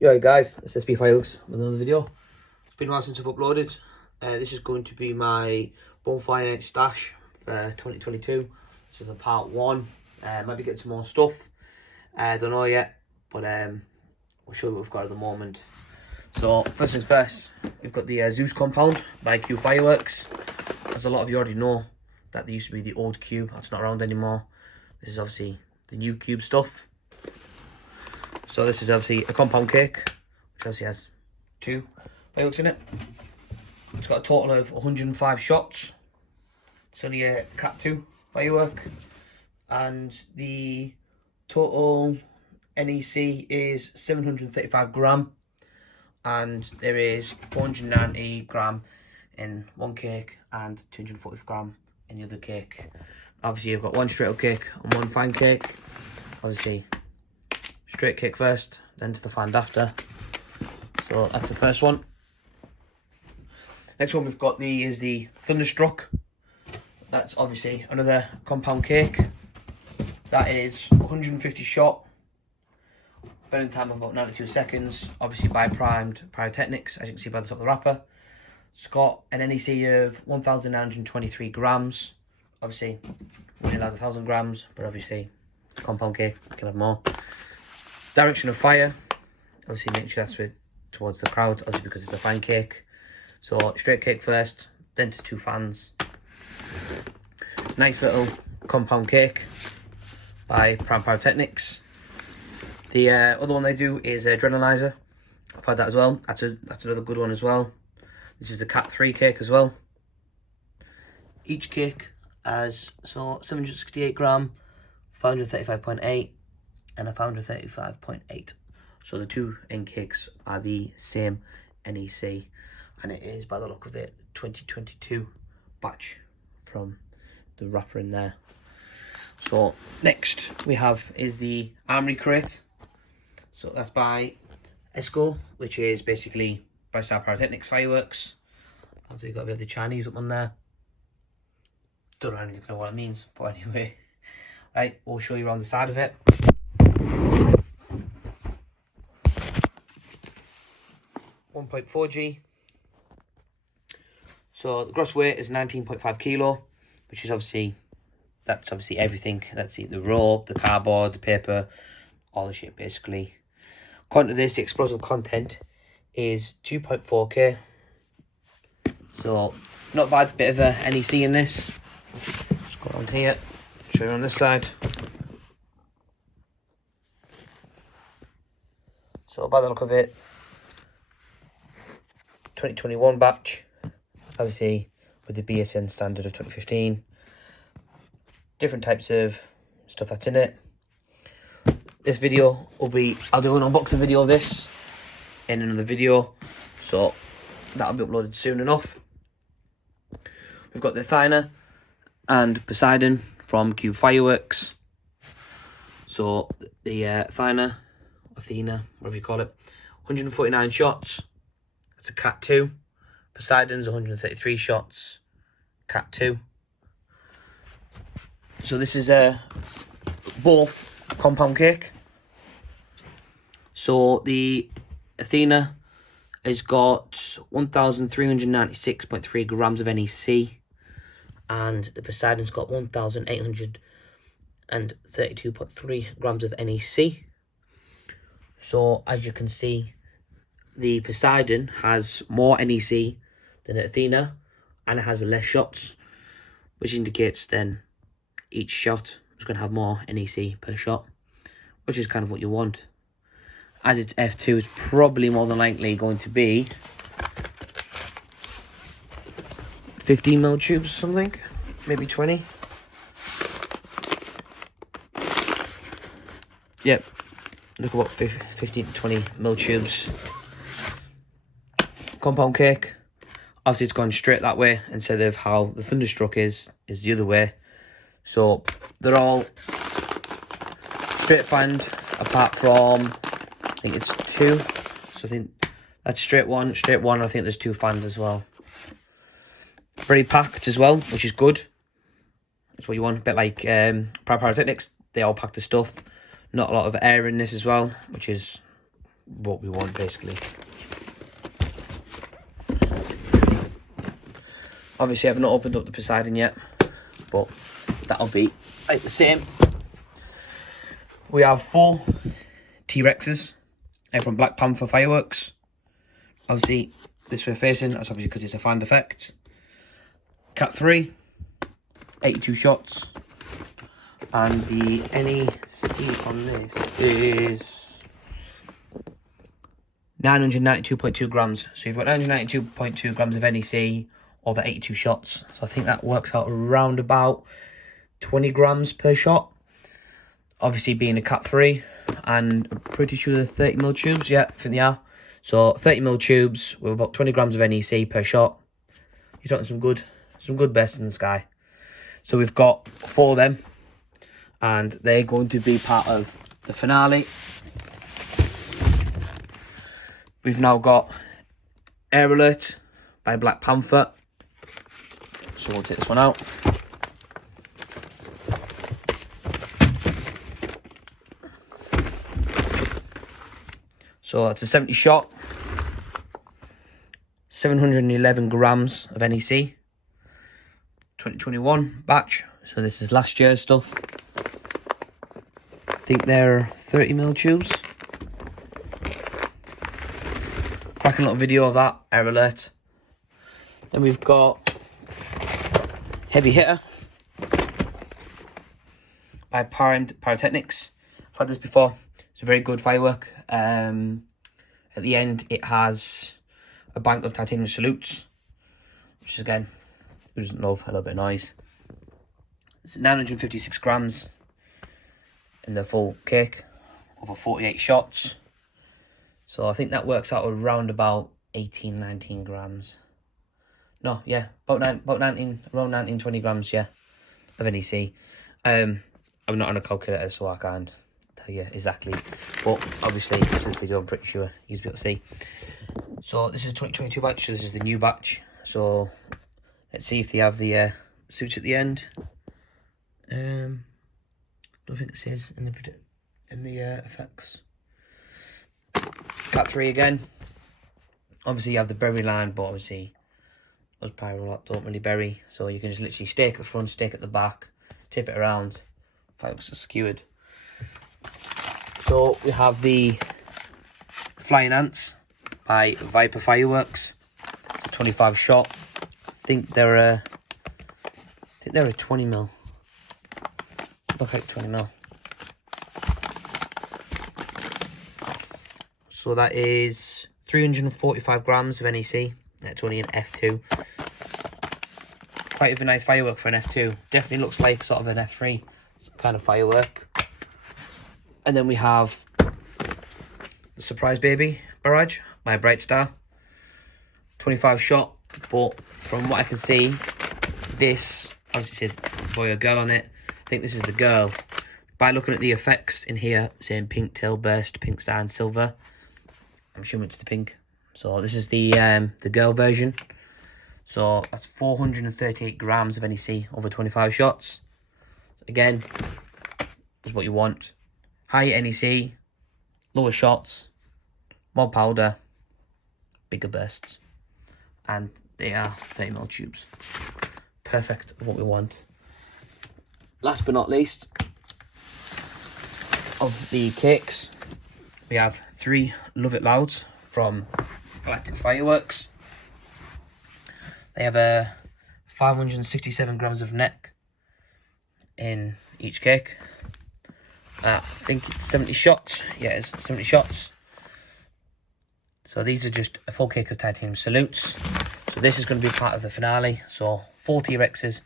Yo guys, it's SP Fireworks with another video. It's been a while since I've uploaded. This is going to be my Bonfire stash for 2022. This is a part 1. Maybe get some more stuff. Don't know yet, but we'll show you what we've got at the moment. So first things first, we've got the Zeus Compound by IQ Fireworks. As a lot of you already know, that there used to be the old cube. That's not around anymore. This is obviously the new cube stuff. So this is obviously a compound cake, which obviously has 2 fireworks in it. It's got a total of 105 shots. It's only a Cat 2 firework. And the total NEC is 735 gram. And there is 490 gram in one cake and 240 gram in the other cake. Obviously you've got one straight up cake and one fan cake. Obviously straight cake first, then to the fan after. So that's the first one. Next one we've got is the Thunderstruck. That's obviously another compound cake. That is 150 shot, burning time of about 92 seconds. Obviously by primed pyrotechnics, as you can see by the top of the wrapper. It's got an NEC of 1,923 grams. Obviously, we only allowed 1,000 grams, but obviously compound cake can have more. Direction of fire, obviously make sure that's towards the crowd, obviously because it's a fan cake. So straight cake first, then to 2 fans. Nice little compound cake by Prime Pyrotechnics. The other one they do is Adrenalizer. I've had that as well. That's another good one as well. This is a Cat 3 cake as well. Each cake has 768 gram, 535.8. and a 535.8. So the 2 end cakes are the same NEC, and it is, by the look of it, 2022 batch from the wrapper in there. So next we have is the Armoury Crate. So that's by Esco, which is basically Brightstar Pyrotechnics fireworks. Obviously got a bit of the Chinese up on there. Don't know anything what it means, but anyway. Right, we'll show you around the side of it. 1.4G. So the gross weight is 19.5 kilo, which is obviously, that's obviously everything. That's the rope, the cardboard, the paper, all the shit basically. According to this, the explosive content is 2.4k. So not bad, bit of a NEC in this. Just go on here, show you on this side. So by the look of it, 2021 batch, obviously with the BSN standard of 2015. Different types of stuff that's in it. This video will be, I'll do an unboxing video of this in another video, so that'll be uploaded soon enough. We've got the Athena and Poseidon from Cube Fireworks. So the Athena, whatever you call it, 149 shots. That's a Cat 2. Poseidon's 133 shots. Cat 2. So this is both compound cake. So the Athena has got 1,396.3 grams of NEC. And the Poseidon's got 1,832.3 grams of NEC. So as you can see, the Poseidon has more NEC than the Athena, and it has less shots, which indicates then each shot is going to have more NEC per shot, which is kind of what you want. As it's F2, it's probably more than likely going to be 15mm tubes or something, maybe 20. Yep, look about 15 to 20mm tubes. Compound cake, obviously it's gone straight that way instead of how the Thunderstruck is the other way. So they're all straight fanned apart from, I think it's 2. So I think that's straight one, I think there's 2 fans as well. Very packed as well, which is good. That's what you want, a bit like Pyrotechnics, they all pack the stuff. Not a lot of air in this as well, which is what we want basically. Obviously I've not opened up the Poseidon yet, but that'll be like the same. We have 4 T-Rexes from Black Panther Fireworks. Obviously this we're facing, that's obviously because it's a fan effect. Cat 3, 82 shots. And the NEC on this is 992.2 grams. So you've got 992.2 grams of NEC over 82 shots. So I think that works out around about 20 grams per shot. Obviously being a Cat 3, and I'm pretty sure they're 30mm tubes. Yeah, I think they are. So 30mm tubes with about 20 grams of NEC per shot. You're talking some good bursts in the sky. So we've got 4 of them, and they're going to be part of the finale. We've now got Air Alert by Black Panther. So we'll take this one out. So that's a 70 shot, 711 grams of NEC, 2021 batch. So this is last year's stuff. I think they're 30mm tubes. Cracking little video of that, Air Alert. Then we've got Heavy Hitter by Pyrotechnics. I've had this before. It's a very good firework. At the end, it has a bank of titanium salutes, which is, again, who doesn't love a little bit of noise. It's 956 grams in the full cake, over 48 shots. So I think that works out around about 18, 19 grams. No, yeah, about 19, around 19, 20 grams, yeah, of NEC. I'm not on a calculator, so I can't tell you exactly, but obviously this is video, I'm pretty sure you'll be able to see. So this is 2022 batch, so this is the new batch. So let's see if they have the suits at the end. Don't think it says in the effects. Cat 3 again. Obviously you have the berry line, but obviously those pyro don't really bury, so you can just literally stake at the front, stake at the back, tip it around. Fireworks are skewered. So we have the Flying Ants by Viper Fireworks. It's a 25 shot. I think they're a 20mm. Look like 20mm. So that is 345 grams of NEC. That's only an F2. Quite a nice firework for an F2. Definitely looks like sort of an F3 kind of firework. And then we have the Surprise Baby Barrage by Bright Star. 25 shot, but from what I can see, this obviously says boy or girl on it. I think this is the girl. By looking at the effects in here, saying pink tail burst, pink star and silver, I'm assuming it's the pink. So this is the girl version. So that's 438 grams of NEC over 25 shots. So again, is what you want. Higher NEC, lower shots, more powder, bigger bursts. And they are 30mm tubes. Perfect of what we want. Last but not least, of the cakes, we have 3 Love It Louds from Galactic Fireworks. They have a 567 grams of neck in each cake. I think it's 70 shots. Yeah, it's 70 shots. So these are just a full cake of titanium salutes. So this is going to be part of the finale. So 4 T-Rexes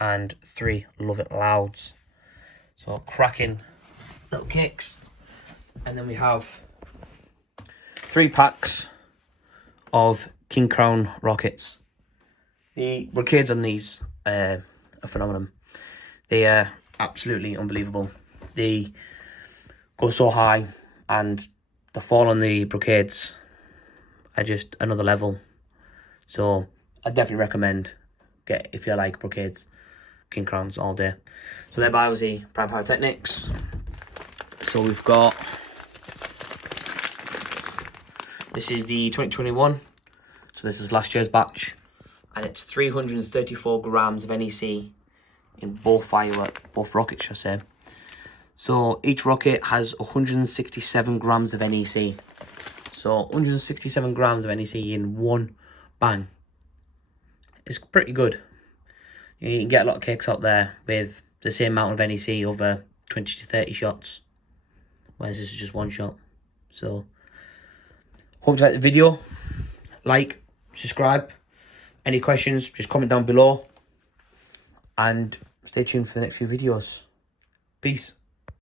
and 3 Love It Louds. So cracking little cakes. And then we have 3 packs of King Crown rockets. The brocades on these are a phenomenon. They are absolutely unbelievable. They go so high, and the fall on the brocades are just another level. So I definitely recommend if you like brocades, King Crowns all day. So they're by obviously Pyrotechnics. So we've got This is the 2021, so this is last year's batch, and it's 334 grams of NEC in both both rockets, I say. So each rocket has 167 grams of NEC. So 167 grams of NEC in one bang. It's pretty good. You can get a lot of cakes out there with the same amount of NEC over 20 to 30 shots, whereas this is just one shot. So hope you like the video. Like, subscribe. Any questions, just comment down below. And stay tuned for the next few videos. Peace.